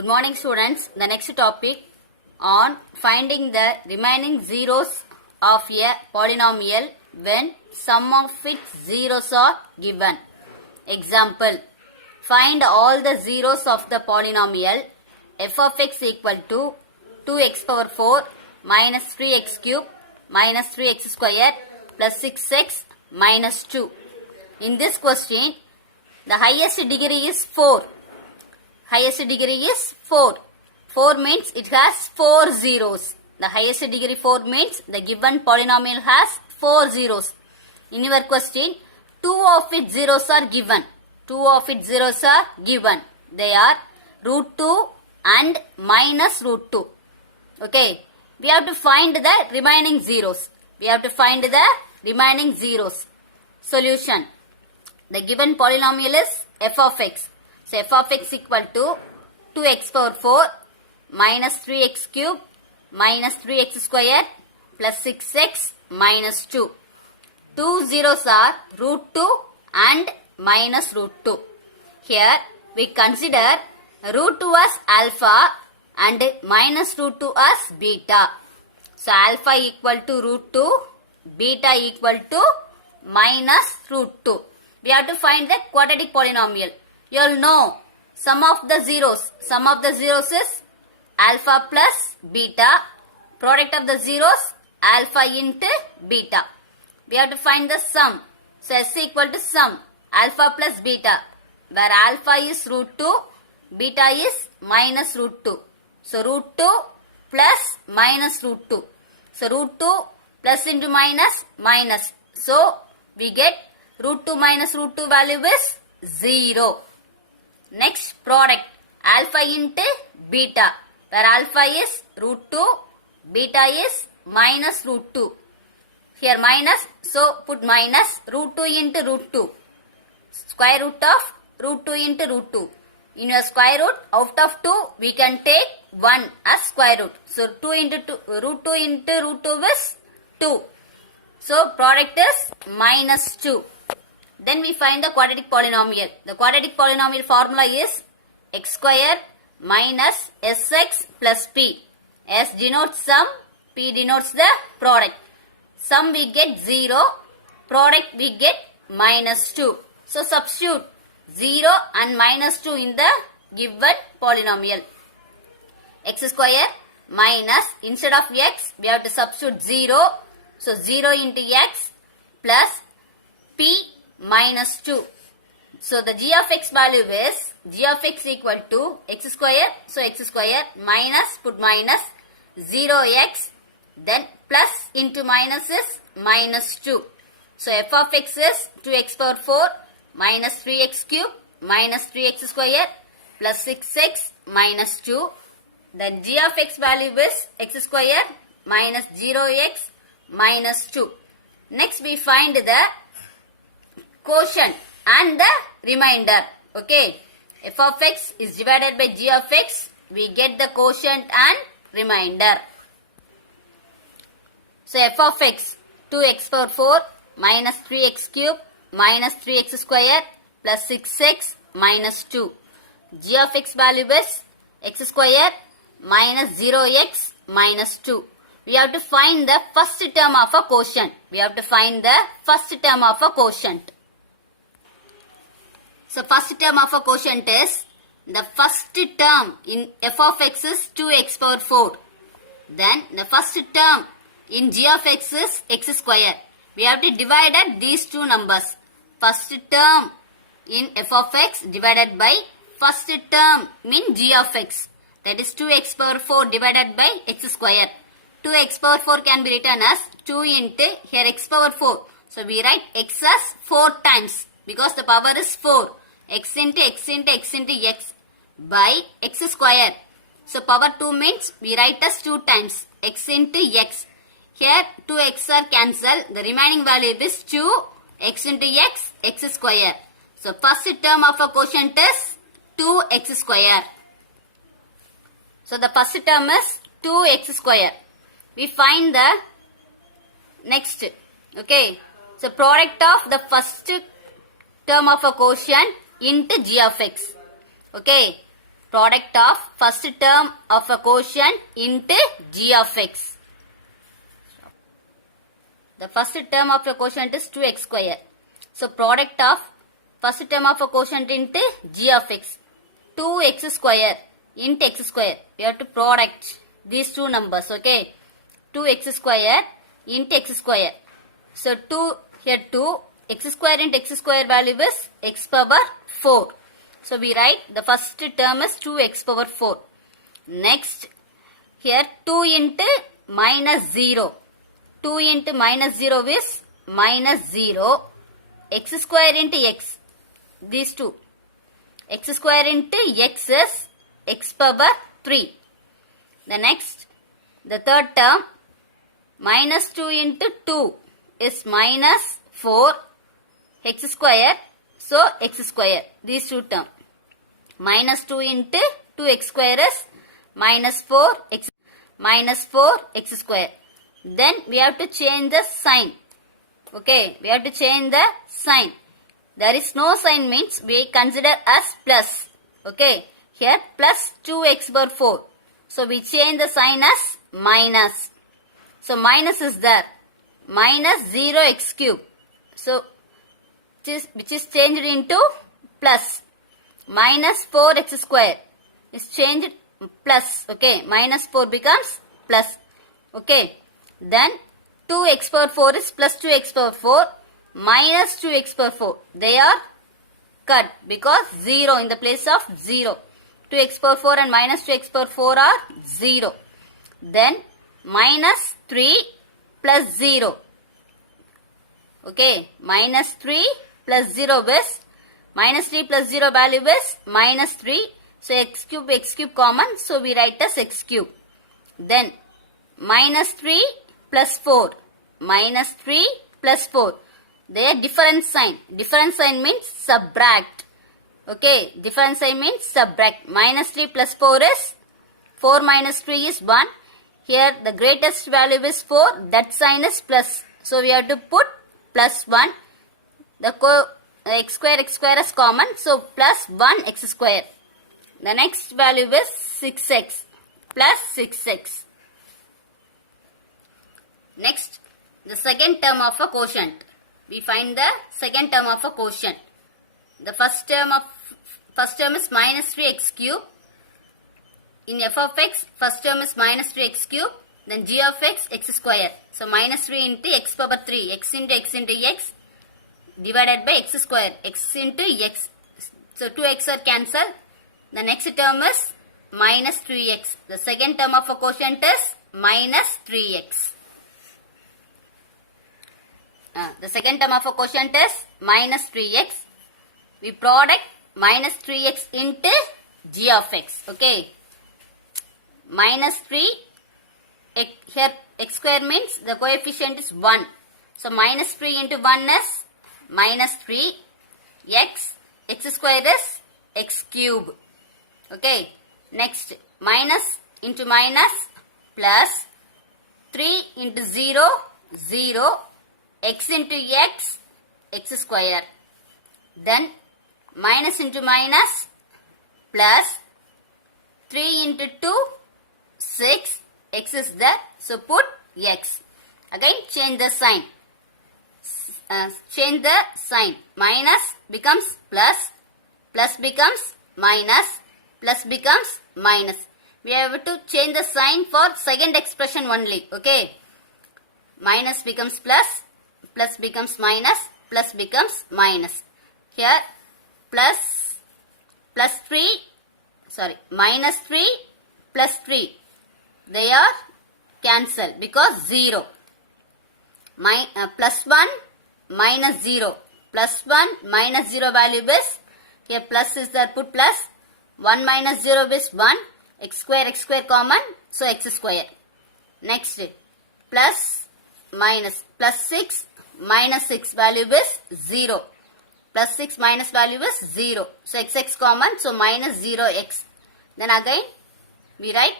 Good morning students. The next topic on finding the remaining zeros of a polynomial when sum of its zeros are given. Example, find all the zeros of the polynomial f of x equal to 2x power 4 minus 3x cube minus 3x square plus 6x minus 2. In this question, the highest degree is 4. Highest degree is 4. 4 means it has 4 zeros. The highest degree 4 means the given polynomial has 4 zeros. In your question, 2 of its zeros are given. 2 of its zeros are given. They are root 2 and minus root 2. Okay. We have to find the remaining zeros. We have to find the remaining zeros. Solution. The given polynomial is f of x. So f of x equal to 2x power 4 minus 3x cube minus 3x square plus 6x minus 2. Two zeros are root 2 and minus root 2. Here we consider root 2 as alpha and minus root 2 as beta. So alpha equal to root 2, beta equal to minus root 2. We have to find the quadratic polynomial. You will know sum of the zeros. Sum of the zeros is alpha plus beta. Product of the zeros alpha into beta. We have to find the sum. So S equal to sum alpha plus beta, where alpha is root 2, beta is minus root 2. So root 2 plus minus root 2. So root 2 plus into minus minus. So we get root 2 minus root 2 value is 0. Next product alpha into beta, where alpha is root 2, beta is minus root 2. Here minus, so put minus root 2 into root 2. Square root of root 2 into root 2. In your square root, out of 2, we can take 1 as square root. So 2 into 2, root 2 into root 2 is 2. So product is minus 2. Then we find the quadratic polynomial. The quadratic polynomial formula is x square minus sx plus p. S denotes sum, p denotes the product. Sum we get 0, product we get minus 2. So substitute 0 and minus 2 in the given polynomial. X square minus, instead of x, we have to substitute 0. So 0 into x plus p minus 2. So the g of x value is g of x equal to x square. So x square minus, put minus 0x, then plus into minus is minus 2. So f of x is 2x power 4 minus 3x cube minus 3x square plus 6x minus 2. Then g of x value is x square minus 0x minus 2. Next we find the quotient and the remainder. Okay. F of x is divided by g of x. We get the quotient and remainder. So f of x 2x power 4 minus 3x cube minus 3x square plus 6x minus 2. G of x value is x square minus 0x minus 2. We have to find the first term of a quotient. We have to find the first term of a quotient. So first term of a quotient is, the first term in f of x is 2x power 4. Then the first term in g of x is x square. We have to divide these two numbers. First term in f of x divided by first term in g of x. That is 2x power 4 divided by x square. 2x power 4 can be written as 2 into, here x power 4. So we write x as 4 times because the power is 4. X into x into x into x by x square. So power 2 means we write as 2 times x into x. Here 2x are cancelled. The remaining value is 2 x into x, x square. So first term of a quotient is 2x square. So the first term is 2x square. We find the next. Okay. So product of the first term of a quotient into g of x. Okay. Product of first term of a quotient into g of x. The first term of a quotient is 2x square. So product of first term of a quotient into g of x. 2x square into x square. We have to product these two numbers. Okay. 2x square into x square. So 2 here 2. X square into x square value is x power 4. So we write the first term is 2x power 4. Next, here 2 into minus 0. 2 into minus 0 is minus 0. X square into x. These two. X square into x is x power 3. The next, the third term, minus 2 into 2 is minus 4. X square. So x square. These two terms. Minus 2 into 2x square is minus 4x square. Then we have to change the sign. Okay. We have to change the sign. There is no sign means we consider as plus. Okay. Here plus 2x power 4. So we change the sign as minus. So minus is there. Minus 0x cube. So which is changed into plus. Minus 4x square is changed plus. Okay. Minus 4 becomes plus. Okay. Then 2x power 4 is plus 2x power 4 minus 2x power 4. They are cut because 0 in the place of 0. 2x power 4 and minus 2x power 4 are 0. Then minus 3 plus 0. Okay. Minus 3 plus 0 is minus 3 plus 0 value is minus 3. So x cube common. So we write as x cube. Then minus 3 plus 4. Minus 3 plus 4. They are different sign. Different sign means subtract. Okay. Different sign means subtract. Minus 3 plus 4 is 4 minus 3 is 1. Here the greatest value is 4. That sign is plus. So we have to put plus 1. The x square is common. So plus 1 x square. The next value is 6x plus 6x. Next, the second term of a quotient. We find the second term of a quotient. The first term is minus 3x cube. In f of x, first term is minus 3x cube. Then g of x, x square. So minus 3 into x power 3. X into x divided by x square. X into x. So 2x are cancelled. The next term is minus 3x. The second term of a quotient is minus 3x. The second term of a quotient is minus 3x. We product minus 3x into g of x. Okay. Minus 3. Here x square means the coefficient is 1. So minus 3 into 1 is minus 3. X square is x cube. Okay. Next, minus into minus plus 3 into 0, 0. X into x square. Then minus into minus plus 3 into 2, 6. X is there. So put x. Again change the sign. Change the sign. Minus becomes plus. Plus becomes minus. Plus becomes minus. We have to change the sign for second expression only. Okay. Minus becomes plus. Plus becomes minus. Plus becomes minus. Here plus 3. Sorry. Minus 3 plus 3. They are cancelled because 0. Plus 1 minus 0. Plus 1 minus 0 value is, here plus is there, put plus. 1 minus 0 is 1. X square common. So x square. Next, plus minus. Plus 6 minus 6 value is 0. Plus 6 minus value is 0. So x common. So minus 0x. Then again we write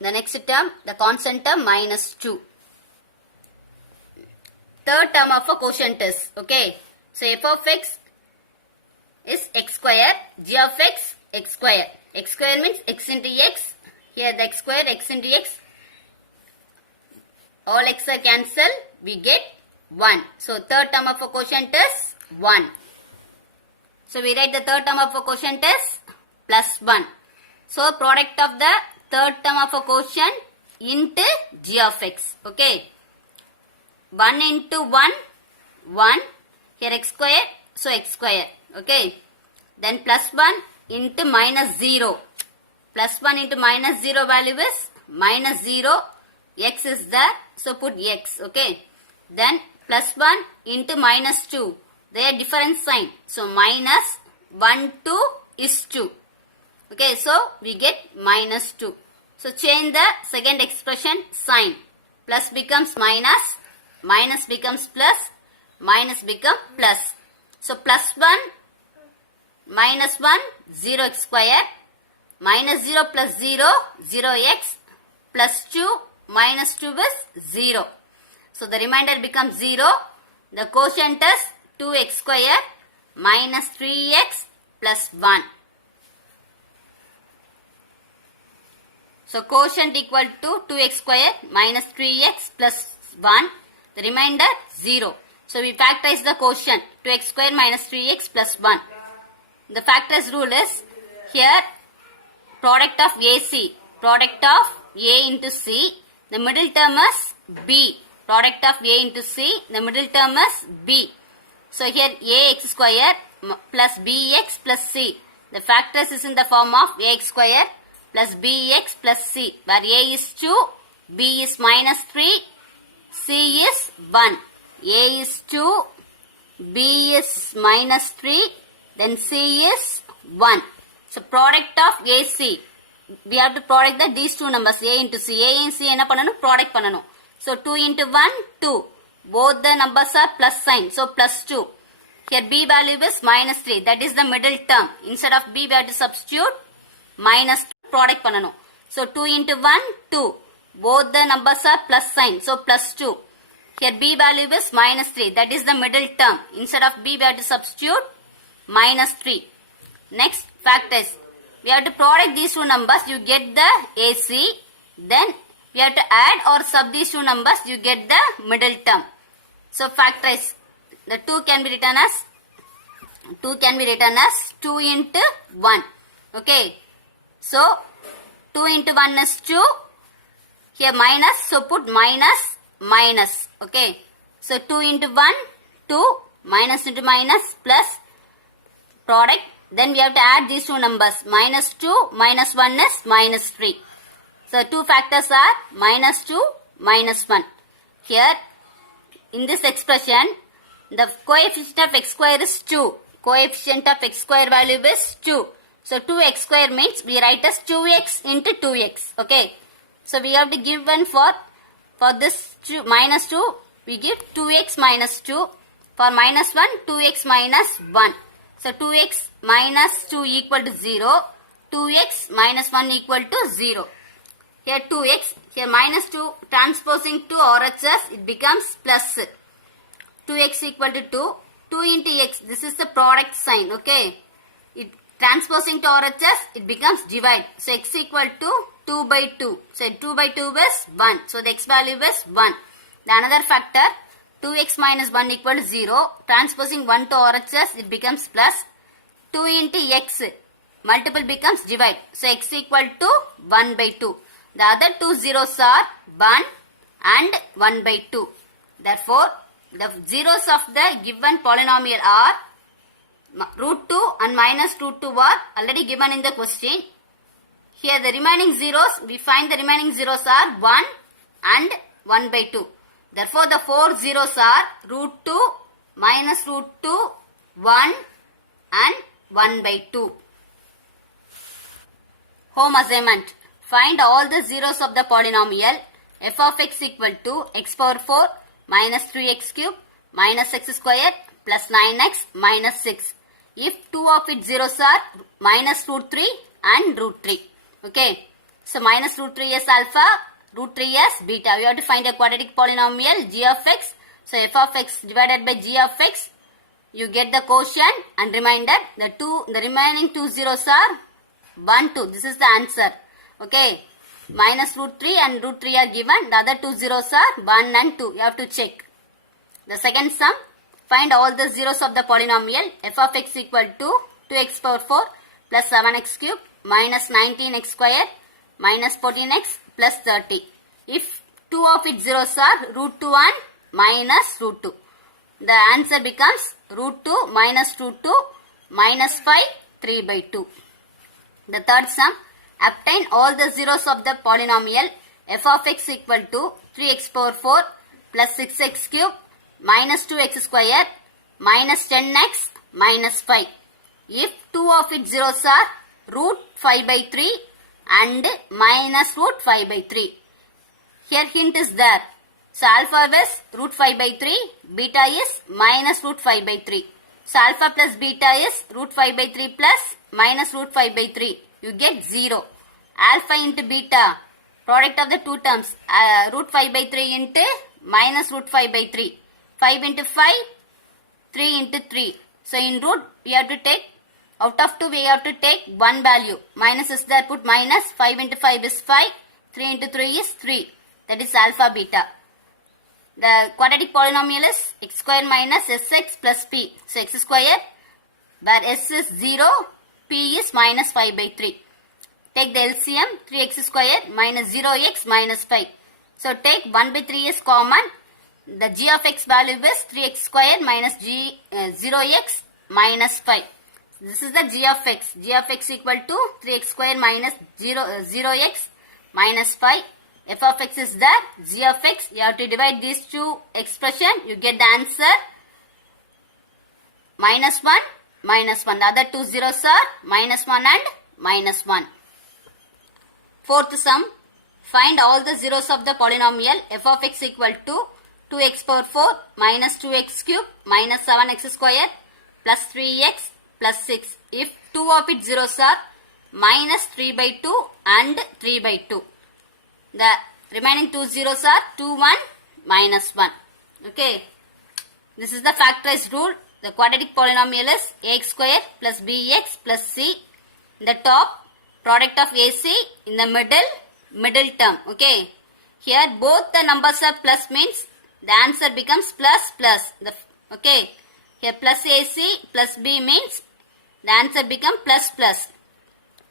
the next term, the constant term minus 2. Third term of a quotient is, okay. So f of x is x square, g of x, x square. X square means x into x. Here the x square, x into x. All x are cancelled. We get 1. So third term of a quotient is 1. So we write the third term of a quotient is plus 1. So product of the third term of a quotient into g of x. Okay. 1 into 1, 1. Here x square, so x square. Okay. Then plus 1 into minus 0. Plus 1 into minus 0 value is minus 0. X is there, so put x. Okay. Then plus 1 into minus 2. They are different sign. So minus 1, 2 is 2. Okay, so we get minus 2. So change the second expression sign. Plus becomes minus, minus becomes plus, minus become plus. So plus 1, minus 1, 0 x square, minus 0 plus 0, 0x, plus 2, minus 2 is 0. So the remainder becomes 0. The quotient is 2x square minus 3x plus 1. So quotient equal to 2x square minus 3x plus 1. The remainder 0. So we factorize the quotient 2x square minus 3x plus 1. The factors rule is here product of AC, product of A into C. The middle term is B. Product of A into C. The middle term is B. So here AX square plus BX plus C. The factors is in the form of AX square plus BX plus C. Where A is 2, B is minus 3, C is 1. A is 2, B is minus 3, then C is 1. So product of AC. We have to product these two numbers A into C. A and C enna pananum product pananum. So 2 into 1, 2. Both the numbers are plus sign. So plus 2. Here B value is minus 3. That is the middle term. Instead of B we have to substitute minus 2 product pananum. So 2 into 1, 2. Both the numbers are plus sign. So plus 2. Here B value is minus 3. That is the middle term. Instead of B we have to substitute minus 3. Next factors. We have to product these two numbers. You get the AC. Then we have to add or sub these two numbers. You get the middle term. So factorize. The 2 can be written as 2 into 1. Okay. So 2 into 1 is 2. Here minus. So put minus, minus. Okay. So 2 into 1, 2. Minus into minus plus product. Then we have to add these two numbers. Minus 2, minus 1 is minus 3. So two factors are minus 2, minus 1. Here, in this expression, the coefficient of x square is 2. Coefficient of x square value is 2. So 2x square means we write as 2x into 2x. Okay. So we have to give one for this minus 2, we give 2x minus 2. For minus 1, 2x minus 1. So 2x minus 2 equal to 0. 2x minus 1 equal to 0. Here 2x, here minus 2 transposing to RHS, it becomes plus. 2x equal to 2. 2 into x, this is the product sign. Okay. It transposing to RHS, it becomes divide. So x equal to 2 by 2. So 2 by 2 is 1. So the x value is 1. The another factor, 2x minus 1 equal to 0. Transposing 1 to RHS, it becomes plus. 2 into x, multiple becomes divide. So x equal to 1 by 2. The other two zeros are 1 and 1 by 2. Therefore, the zeros of the given polynomial are root 2 and minus root 2 are already given in the question. Here the remaining zeros, we find the remaining zeros are 1 and 1 by 2. Therefore, the four zeros are root 2, minus root 2, 1 and 1 by 2. Home assignment. Find all the zeros of the polynomial f of x equal to x power 4 minus 3x cube minus x square plus 9x minus 6. If two of its zeros are minus root 3 and root 3. Okay. So minus root 3 is alpha, root 3 is beta. We have to find a quadratic polynomial g of x. So f of x divided by g of x. You get the quotient and remainder. The remaining two zeros are 1, 2. This is the answer. Okay. Minus root 3 and root 3 are given. The other two zeros are 1 and 2. You have to check. The second sum. Find all the zeros of the polynomial f of x equal to 2x power 4 plus 7x cube minus 19x square minus 14x plus 30. If two of its zeros are root 2 and minus root 2. The answer becomes root 2 minus root 2 minus 5 3 by 2. The third sum. Obtain all the zeros of the polynomial f of x equal to 3x power 4 plus 6x cube minus 2x square minus 10x minus 5. If two of its zeros are root 5 by 3 and minus root 5 by 3. Here hint is there. So alpha is root 5 by 3, beta is minus root 5 by 3. So alpha plus beta is root 5 by 3 plus minus root 5 by 3. You get 0. Alpha into beta, product of the two terms, root 5 by 3 into minus root 5 by 3. 5 into 5, 3 into 3. So in root, we have to take, out of 2, we have to take one value. Minus is there, put minus. 5 into 5 is 5. 3 into 3 is 3. That is alpha beta. The quadratic polynomial is x square minus sx plus p. So x square, where s is 0, p is minus 5 by 3. Take the LCM, 3x square minus 0x minus 5. So take 1 by 3 is common. The g of x value is 3x square minus 0x minus 5. This is the g of x. G of x equal to 3x square minus 0x minus 5. F of x is there. G of x. You have to divide these two expression. You get the answer. Minus 1, minus 1. The other two zeros are minus 1 and minus 1. Fourth sum. Find all the zeros of the polynomial f of x equal to 2x power 4 minus 2x cube minus 7x square plus 3x plus 6. If two of its zeros are minus 3 by 2 and 3 by 2. The remaining two zeros are 2, 1, minus 1. Okay. This is the factorized rule. The quadratic polynomial is ax square plus bx plus c. In the top, product of ac. In the middle term. Okay. Here both the numbers are plus means the answer becomes plus plus. Okay. Here plus ac plus b means the answer becomes plus plus.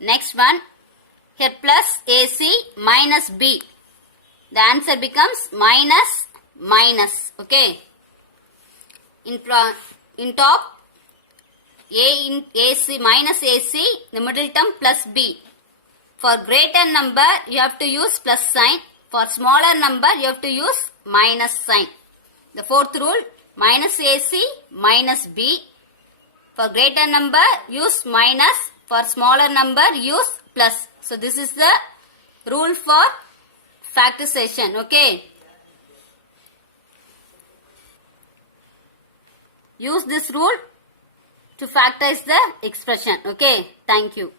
Next one. Here plus AC minus B. The answer becomes minus minus. Okay. In top, A in AC minus AC, the middle term plus B. For greater number, you have to use plus sign. For smaller number, you have to use minus sign. The fourth rule, minus AC minus B. For greater number, use minus. For smaller number, use plus. So this is the rule for factorization. Okay. Use this rule to factorize the expression. Okay. Thank you.